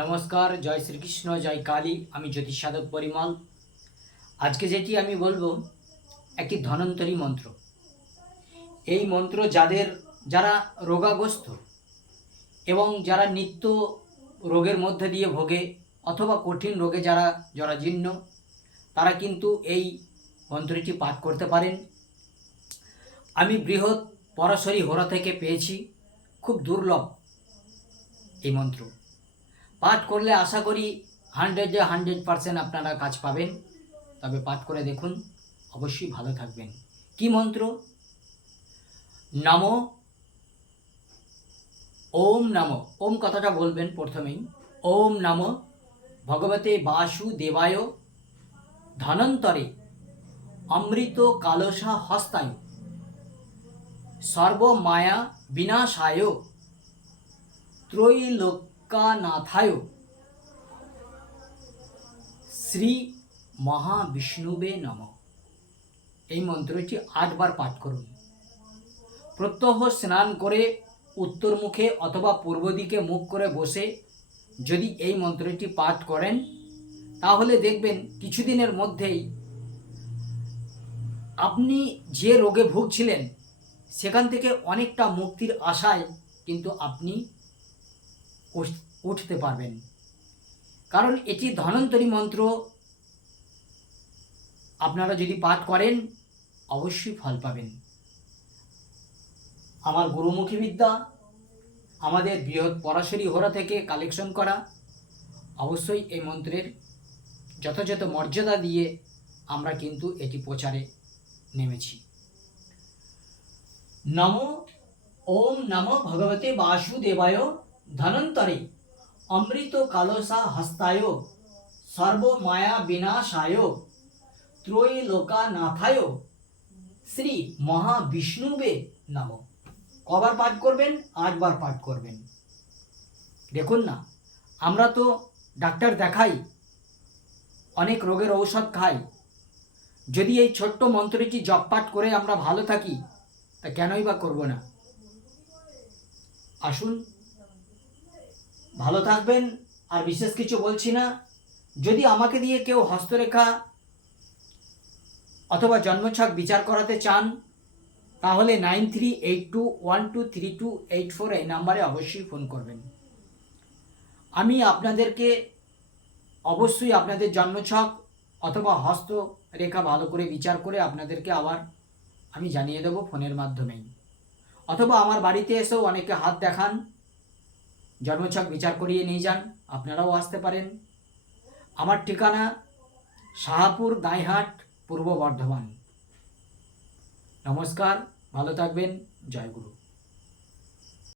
নমস্কার, জয় শ্রীকৃষ্ণ, জয় কালী, আমি জ্যোতিষ সাধক পরিমল। আজকে যেটি আমি বলব, একটি ধনন্তরী মন্ত্র। এই মন্ত্র যাদের, যারা রোগাগ্রস্ত এবং যারা নিত্য রোগের মধ্যে দিয়ে ভোগে অথবা কঠিন রোগে যারা জরাজীর্ণ, তারা কিন্তু এই মন্ত্রটি পাঠ করতে পারেন। আমি বৃহৎ পরাশরী হোরা থেকে পেয়েছি, খুব দুর্লভ এই মন্ত্র। পাঠ করলে আশা করি হান্ড্রেডে হান্ড্রেড পারসেন্ট আপনারা কাজ পাবেন। তবে পাঠ করে দেখুন, অবশ্যই ভালো থাকবেন। কি মন্ত্র? নম, ওম নম। ওম কথাটা বলবেন প্রথমেই। ওম নম, ভগবতে বাসু বাসুদেবায় ধনন্তরে অমৃত কালসা হস্তায় সর্বমায়া বিনাশায় ত্রৈলোক্যানাথায় শ্রী মহাবিষ্ণুবে নম এই মন্ত্রটি আটবার পাঠ করুন। প্রত্যহ স্নান করে উত্তর মুখে অথবা পূর্ব দিকে মুখ করে বসে যদি এই মন্ত্রটি পাঠ করেন, তাহলে দেখবেন কিছুদিনের মধ্যেই আপনি যে রোগে ভুগছিলেন, সেখান থেকে অনেকটা মুক্তির আশায় কিন্তু আপনি উঠতে পারবেন। কারণ এটি ধনন্তরী মন্ত্র। আপনারা যদি পাঠ করেন, অবশ্যই ফল পাবেন। আমার গুরুমুখী বিদ্যা, আমাদের বৃহৎ পরাশরী হোরা থেকে কালেকশন করা, অবশ্যই এই মন্ত্রের যথাযথ মর্যাদা দিয়ে আমরা কিন্তু এটি প্রচারে নেমেছি। নম, ওম নম ভগবতে বাসুদেবায় ধনন্তরে অমৃত কালসা হস্তায় সর্বমায়া বিনাশায় ত্রৈলোকানাথায় শ্রী মহাবিষ্ণুবে নম কবার পাঠ করবেন, আটবার পাঠ করবেন। দেখুন না, আমরা তো ডাক্তার দেখাই, অনেক রোগের ঔষধ খাই। যদি এই ছোট্ট মন্ত্রটি জপ পাঠ করে আমরা ভালো থাকি, তা কেনই বা করব না? আসুন ভালো থাকবেন, আর বিশেষ কিছু বলছি না। যদি আমাকে দিয়ে কেউ হস্তরেখা অথবা জন্মছক বিচার করাতে চান, তাহলে nine three eight two one two three two eight four এই নাম্বারে অবশ্যই ফোন করবেন। আমি আপনাদেরকে অবশ্যই আপনাদের জন্মছক অথবা হস্তরেখা ভালো করে বিচার করে আপনাদেরকে আবার আমি জানিয়ে দেবো ফোনের মাধ্যমেই। অথবা আমার বাড়িতে এসেও অনেকে হাত দেখান। জন্মছক বিচার করিয়ে নিয়ে যান, আপনারাও আসতে পারেন। আমার ঠিকানা শাহাপুর দাইহাট, পূর্ব বর্ধমান। নমস্কার, ভালো থাকবেন, জয় গুরু।